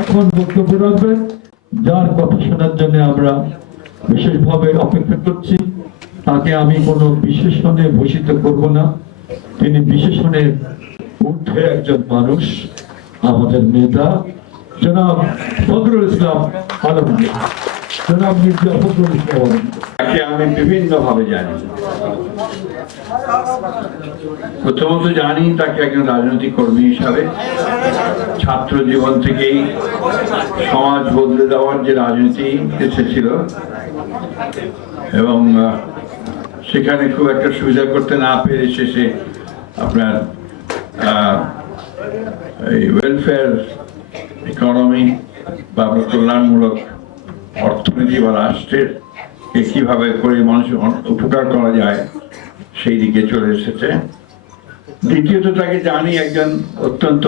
এখন বক্তব্য রাখবেন, যার কথা শোনার জন্য আমরা বিশেষভাবে অপেক্ষা করছি। তাকে আমি কোনো বিশেষণে ভূষিত করব না। তিনি বিশেষণের ঊর্ধ্বে একজন মানুষ, আমাদের নেতা। জনাব ফখরুল ইসলাম আলমগীর। জনাব মির্জা ফখরুল ইসলাম আলমগীর। তাকে আমি বিভিন্ন ভাবে জানি। প্রথমত জানি তাকে একজন রাজনৈতিক কর্মী হিসাবে, ছাত্র জীবন থেকেই সমাজ বদলে দেওয়ার যে রাজনীতি এসেছিল এবং সেখানে খুব একটা সুবিধা করতে না পেরে শেষে আপনার এই ওয়েলফেয়ার ইকোনমি বা কল্যাণমূলক অর্থনীতি বা রাষ্ট্রের কীভাবে করে মানুষের উপকার করা যায় সেই দিকে চলে এসেছে। দ্বিতীয়ত তাকে জানি একজন অত্যন্ত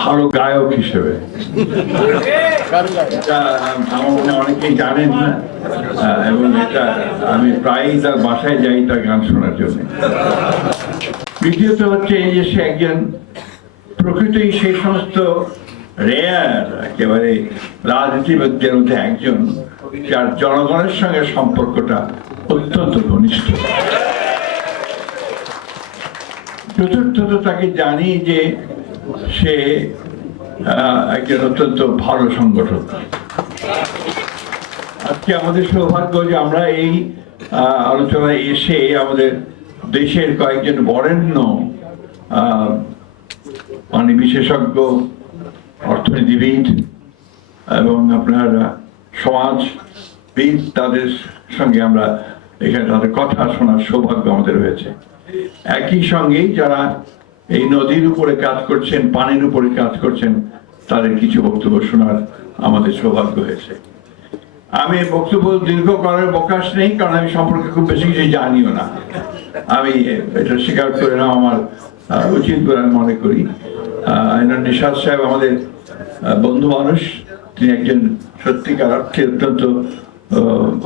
ভালো গায়ক হিসেবে। আমার অনেকেই জানেন না এবং এটা আমি প্রায়ই তার বাসায় যাই তার গান শোনার জন্য। তৃতীয়ত হচ্ছে এই যে সে একজন প্রকৃতই সেই সমস্ত রেয়ার একেবারে রাজনীতিবিদদের মধ্যে একজন, যার জনগণের সঙ্গে সম্পর্কটা অত্যন্ত ঘনিষ্ঠ। চতুর্থত তাকে জানি যে সে একজন অত্যন্ত ভালো সংগঠক। আজকে আমাদের সৌভাগ্য যে আমরা এই আলোচনায় এসে আমাদের দেশের কয়েকজন বরেণ্য মানে বিশেষজ্ঞ, অর্থনীতিবিদ এবং আপনার সমাজবিদ তাদের সঙ্গে আমরা এখানে তাদের কথা শোনার সৌভাগ্য আমাদের হয়েছে। একই সঙ্গেই যারা এই নদীর উপরে কাজ করছেন, পানির উপরে কাজ করছেন, তাদের কিছু বক্তব্য শোনার আমাদের সৌভাগ্য হয়েছে। আমি বক্তব্য দীর্ঘ করার অবকাশ নেই, কারণ আমি সম্পর্কে খুব বেশি কিছু জানিও না। আমি এটা স্বীকার করে নেওয়া আমার উচিত বলে আমি মনে করি। নিশাদ সাহেব আমাদের বন্ধু মানুষ। তিনি একজন সত্যিকার অর্থে অত্যন্ত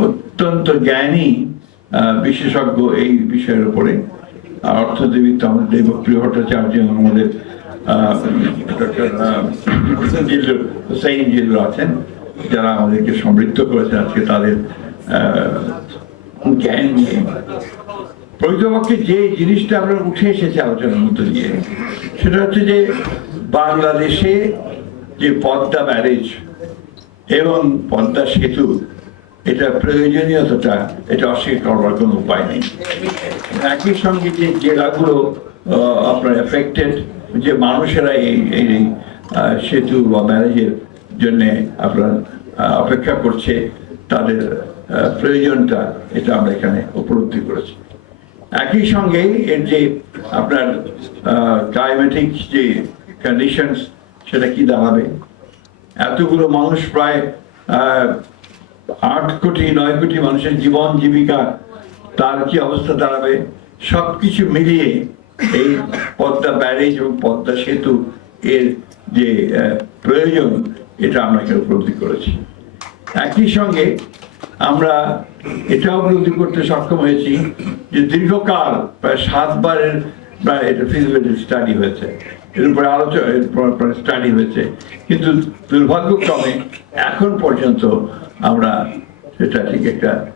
অত্যন্ত জ্ঞানী। বিশেষজ্ঞ এই বিষয়ের উপরে। তো আমাদের দেবপ্রিয় ভট্টাচার্য আমাদের আছেন, যারা আমাদেরকে সমৃদ্ধ করেছেন আজকে তাদের জ্ঞান নিয়ে। প্রকৃতপক্ষে যে জিনিসটা আমরা উঠে এসেছে আলোচনার মধ্যে দিয়ে, সেটা হচ্ছে যে বাংলাদেশে যে পদ্মা ব্যারেজ এবং পদ্মা সেতু এটা প্রয়োজনীয়তাটা এটা অস্বীকার করবার কোনো উপায় নেই। একই সঙ্গে যে জেলাগুলো আপনার এফেক্টেড যে মানুষেরা এই এই সেতু বা ব্যারেজের জন্য আপনার অপেক্ষা করছে, তাদের প্রয়োজনটা এটা আমরা এখানে উপলব্ধি করেছি। একই সঙ্গে এর যে আপনার ক্লাইমেটিক যে কন্ডিশনস সেটা কি দাঁড়াবে? এতগুলো মানুষ প্রায় আট কোটি, নয় কোটি মানুষের জীবন জীবিকা, তার কি অবস্থা দাঁড়াবে? সব কিছু মিলিয়ে এই পদ্মা ব্যারেজ এবং পদ্মা সেতু এর যে প্রয়োজন, এটা আমরা এখানে উপলব্ধি করেছি। একই সঙ্গে আমরা এটাও উপলব্ধি করতে সক্ষম হয়েছি যে দীর্ঘকাল, প্রায় সাতবারের প্রায় এটা ফিজিবিলিটি স্টাডি হয়েছে। এর উপরে আলোচনা স্টাডি হয়েছে। কিন্তু দুর্ভাগ্যক্রমে এখন পর্যন্ত আমরা সেটা ঠিক একটা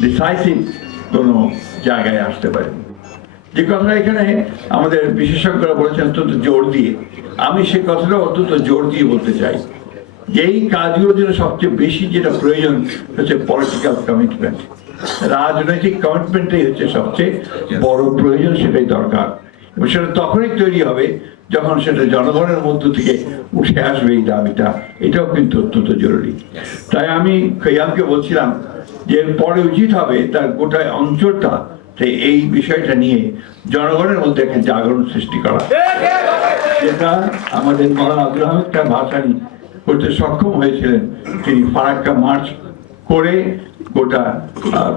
ডিসাইসিভ কোনো জায়গায় আসতে পারি। যে কথাটা এখানে আমাদের বিশেষজ্ঞরা বলেছেন, অত্যন্ত জোর দিয়ে। আমি সে কথাটা অত্যন্ত জোর দিয়ে বলতে চাই। যেই কাজগুলোর জন্য সবচেয়ে বেশি যেটা প্রয়োজন হচ্ছে পলিটিক্যাল কমিটমেন্ট রাজনৈতিক কমিটমেন্টটাই হচ্ছে সবচেয়ে বড় প্রয়োজন, সেটাই দরকার। এবং সেটা তখনই তৈরি হবে যখন সেটা জনগণের মধ্য থেকে উঠে আসবে এই দাবিটা, এটাও কিন্তু অত্যন্ত জরুরি। তাই আমি খৈয়ামকে বলছিলাম যে পরে উচিত হবে তার গোটা অঞ্চলটা এই বিষয়টা নিয়ে জনগণের মধ্যে একটা জাগরণ সৃষ্টি করা। যেটা আমাদের মৌলানা আব্দুল আহমেদ খান করতে সক্ষম হয়েছিলেন। তিনি ফারাক্কা মার্চ করে গোটা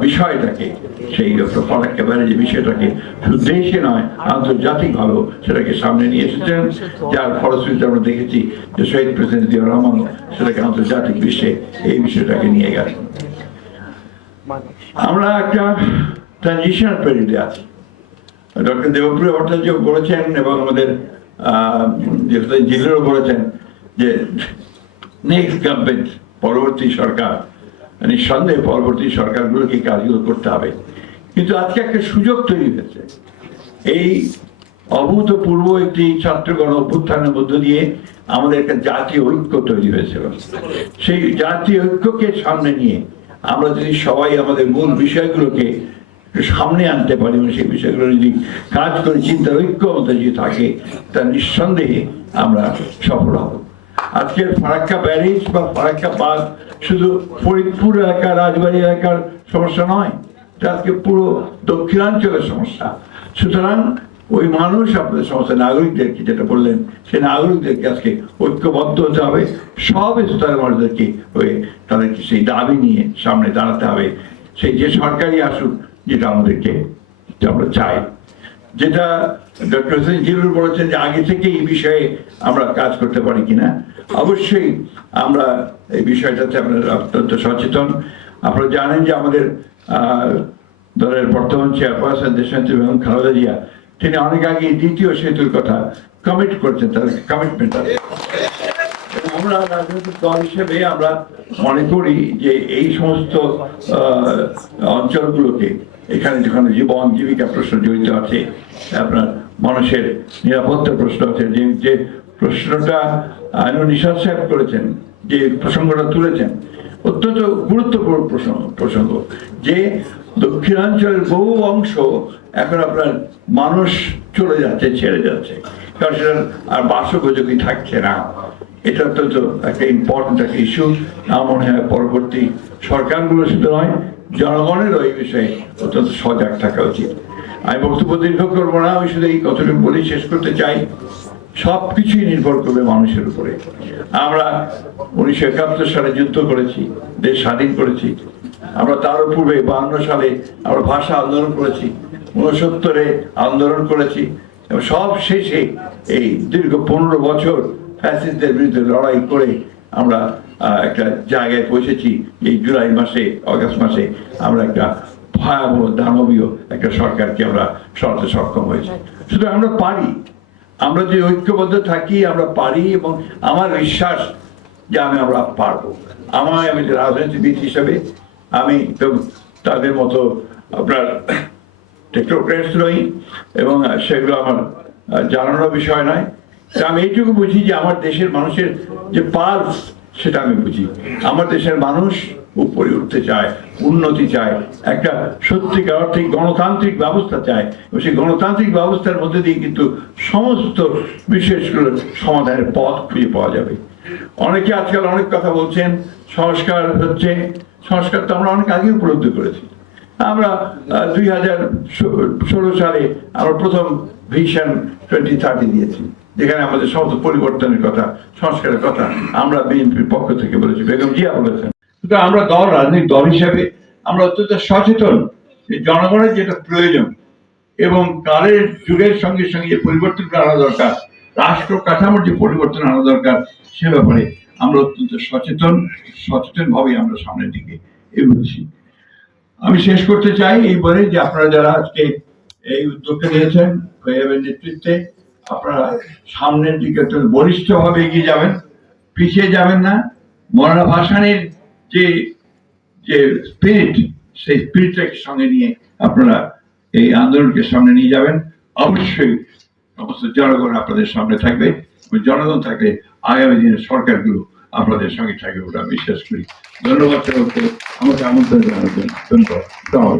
বিষয়টাকে, সেই ফারাক্কা ব্যারেজের বিষয়টাকে শুধু দেশে নয়, আন্তর্জাতিক ভালো সেটাকে সামনে নিয়ে এসেছেন। যার ফলশ্রুতিতে আমরা দেখেছি যে শহীদ প্রেসিডেন্ট জিয়া রহমান সেটাকে আন্তর্জাতিক বিশ্বে এই বিষয়টাকে নিয়ে গেছেন আমরা একটা ট্রানজিশন পিরিয়ডে আছি। ডক্টর দেবপ্রিয় ভট্টাচার্য বলেছেন এবং আমাদের যেটা বলেছেন যে নেক্সট গভর্নমেন্ট পরবর্তী সরকার নিঃসন্দেহে পরবর্তী সরকারগুলোকে কাজগুলো করতে হবে। কিন্তু আজকে একটা সুযোগ তৈরি হয়েছে। এই অভূতপূর্ব একটি ছাত্রগণ অভ্যুত্থানের মধ্য দিয়ে আমাদের একটা জাতীয় ঐক্য তৈরি হয়েছিল সেই জাতীয় ঐক্যকে সামনে নিয়ে আমরা যদি সবাই আমাদের মূল বিষয়গুলোকে সামনে আনতে পারি এবং সেই বিষয়গুলো যদি কাজ করে, চিন্তার ঐক্য আমাদের যদি থাকে, তা নিঃসন্দেহে আমরা সফল হব। আজকের ফারাক্কা ব্যারেজ বা ফারাক্কা বাঁধ শুধু ফরিদপুর এলাকা রাজবাড়ি এলাকার সমস্যা নয় আজকে পুরো দক্ষিণাঞ্চলের সমস্যা। সুতরাং ওই মানুষ আপনাদের সমস্ত নাগরিকদেরকে যেটা বললেন, সেই নাগরিকদেরকে আজকে ঐক্যবদ্ধ হতে হবে। সব স্তরের মানুষদেরকে হয়ে তাদেরকে সেই দাবি নিয়ে সামনে দাঁড়াতে হবে। সেই যে সরকারি আসুক, যেটা আমাদেরকে আমরা চাই। যেটা ডক্টর হোসেন জিরুর বলেছেন যে আগে থেকে এই বিষয়ে আমরা কাজ করতে পারি কিনা। অবশ্যই আমরা এই বিষয়টাতে আপনারা অত্যন্ত সচেতন। আপনারা জানেন যে আমাদের দলের বর্তমান চেয়ারপারসন দেশনেত্রী বেগম খালেদা জিয়া, তিনি অনেক আগে দ্বিতীয় সেতুর কথা কমিট করছেন, তাদের কমিটমেন্ট আছে। আমরা রাজনৈতিক দল হিসেবে আমরা মনে করি যে এই সমস্ত অঞ্চলগুলোকে এখানে যেখানে জীবন জীবিকা প্রশ্ন জড়িত আছে, আপনার মানুষের নিরাপত্তার প্রশ্ন আছে, যে যে প্রশ্নটা আইনুল নিশাদ সাহেব করেছেন, যে প্রসঙ্গটা তুলেছেন, অত্যন্ত গুরুত্বপূর্ণ প্রসঙ্গ প্রসঙ্গ, যে দক্ষিণাঞ্চলের বহু অংশ এখন আপনার মানুষ চলে যাচ্ছে, ছেড়ে যাচ্ছে, কারণ সেটা আর বাসোপযোগী থাকছে না। এটা অত্যন্ত একটা ইম্পর্টেন্ট একটা ইস্যু আমার মনে হয় পরবর্তী সরকারগুলো শুধু নয়, জনগণেরও এই বিষয়ে অত্যন্ত সজাগ থাকা উচিত। আমি বক্তব্য দীর্ঘ করব না, আমি শুধু এই কতটুকু বলেই শেষ করতে চাই। সব কিছুই নির্ভর করবে মানুষের উপরে। আমরা উনিশশো একাত্তর সালে যুদ্ধ করেছি, দেশ স্বাধীন করেছি। আমরা তারও পূর্বে বান্ন সালে আমরা ভাষা আন্দোলন করেছি উনসত্তরে আন্দোলন করেছি। এবং সব শেষে এই দীর্ঘ পনেরো বছর ফ্যাসিস্টদের বিরুদ্ধে লড়াই করে আমরা একটা জায়গায় পৌঁছেছি। এই জুলাই মাসে, অগস্ট মাসে আমরা একটা ভয়াবহ, দানবীয় একটা সরকারকে আমরা সরাতে সক্ষম হয়েছি। শুধু আমরা পারি, আমরা যে ঐক্যবদ্ধ থাকি, আমরা পারি এবং আমার বিশ্বাস যে আমি আমরা পারব। আমার আমি রাজনীতিবিদ হিসেবে আমি তো তাদের মতো আপনার টেকনোক্রেটস নই এবং সেগুলো আমার জানানোর বিষয় নয়। আমি এইটুকু বুঝি যে আমার দেশের মানুষের যে পালস, সেটা আমি বুঝি। আমার দেশের মানুষ উপরে উঠতে চায়, উন্নতি চায়, একটা সত্যিকার অর্থে গণতান্ত্রিক ব্যবস্থা চায়। এবং সেই গণতান্ত্রিক ব্যবস্থার মধ্যে দিয়ে কিন্তু সমস্ত বিষয়গুলোর সমাধানের পথ খুঁজে পাওয়া যাবে। অনেকে আজকাল অনেক কথা বলছেন, সংস্কার হচ্ছে। সংস্কার তো আমরা অনেক আগে উপলব্ধি করেছি। আমরা দুই হাজার ষোলো সালে আমরা প্রথম ভিশন টোয়েন্টি থার্টি দিয়েছি। যেখানে আমাদের সমস্ত পরিবর্তনের কথা, সংস্কারের কথা আমরা বিএনপির পক্ষ থেকে বলেছি। বেগম জিয়া বলেছেন। কিন্তু আমরা দল, রাজনৈতিক দল হিসেবে আমরা অত্যন্ত সচেতন যে জনগণের যেটা প্রয়োজন এবং কালের যুগের সঙ্গে সঙ্গে যে পরিবর্তনগুলো আনা দরকার, রাষ্ট্র কাঠামোর যে পরিবর্তন আনা দরকার, সে ব্যাপারে আমরা অত্যন্ত সচেতন সচেতন ভাবে আমরা সামনের দিকে এগোচ্ছি। আমি শেষ করতে চাই এই বলে যে আপনারা যারা আজকে এই উদ্যোগটা নিয়েছেন নেতৃত্বে আপনারা সামনের দিকে অত্যন্ত বলিষ্ঠভাবে এগিয়ে যাবেন, পিছিয়ে যাবেন না। মরানা ভাসানের যে যে স্পিরিট সেই স্পিরিটটাকে সঙ্গে নিয়ে আপনারা এই আন্দোলনকে সামনে নিয়ে যাবেন। অবশ্যই সমস্ত জনগণ আপনাদের সামনে থাকবে জনগণ থাকলে আগামী দিনের সরকারগুলো আপনাদের সঙ্গে থাকবে ওটা বিশ্বাস করি। ধন্যবাদ আমাকে আমন্ত্রণ জানাবেন। ধন্যবাদ।